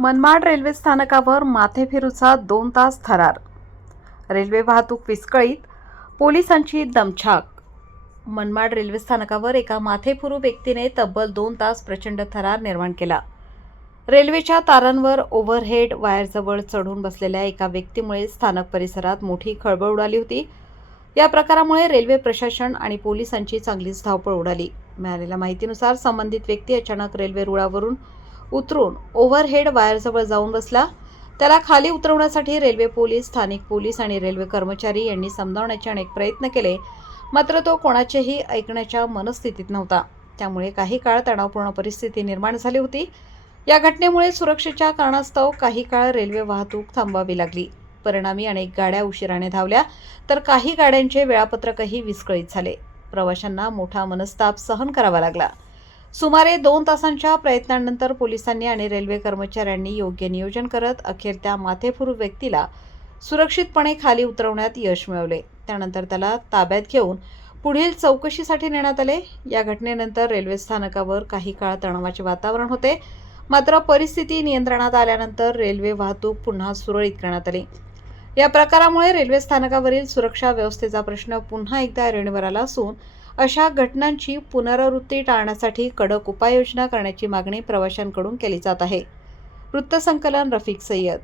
Manmad railway स्थानकावर माथेफिरूचा 2 तास थरार. रेल्वे वाहतूक विस्कळीत, पोलिसांची दमछाक. मनमाड रेल्वे स्थानकावर एका माथेफिरू व्यक्तीने तब्बल 2 तास प्रचंड थरार निर्माण केला. रेल्वेच्या तारांवर ओव्हरहेड वायरजवळ चढून बसलेल्या एका व्यक्तीमुळे स्थानक परिसरात मोठी खळबळ उडाली होती. या प्रकारामुळे रेल्वे प्रशासन आणि पोलिसांची चांगलीच धावपळ उडाली. मिळालेल्या माहितीनुसार संबंधित व्यक्ती अचानक रेल्वे रुळावरून उतरून ओव्हरहेड वायरजवळ जाऊन बसला. त्याला खाली उतरवण्यासाठी रेल्वे पोलीस, स्थानिक पोलीस आणि रेल्वे कर्मचारी यांनी समजावण्याचे अनेक प्रयत्न केले, मात्र तो कोणाचेही ऐकण्याच्या मनस्थितीत नव्हता. त्यामुळे काही काळ तणावपूर्ण परिस्थिती निर्माण झाली होती. या घटनेमुळे सुरक्षेच्या कारणास्तव काही काळ रेल्वे वाहतूक थांबवावी लागली. परिणामी अनेक गाड्या उशिराने धावल्या, तर काही गाड्यांचे वेळापत्रकही विस्कळीत झाले. प्रवाशांना मोठा मनस्ताप सहन करावा लागला. सुमारे 2 तासांच्या प्रयत्नांनंतर पोलिसांनी आणि रेल्वे कर्मचाऱ्यांनी योग्य नियोजन करत अखेर त्या माथेफिरू व्यक्तीला सुरक्षितपणे खाली उतरवण्यात यश मिळवले. त्यानंतर त्याला ताब्यात घेऊन पुढील चौकशीसाठी नेण्यात आले. या घटनेनंतर रेल्वे स्थानकावर काही काळ तणावाचे वातावरण होते, मात्र परिस्थिती नियंत्रणात आल्यानंतर रेल्वे वाहतूक पुन्हा सुरळीत करण्यात आली. या प्रकारामुळे रेल्वे स्थानकावरील सुरक्षा व्यवस्थेचा प्रश्न पुन्हा एकदा ऐरणीवर आला असून अशा घटनांची पुनरावृत्ती टाळण्यासाठी कडक उपाययोजना करण्याची मागणी प्रवाशांकडून केली जात आहे. वृत्तसंकलन रफिक सय्यद.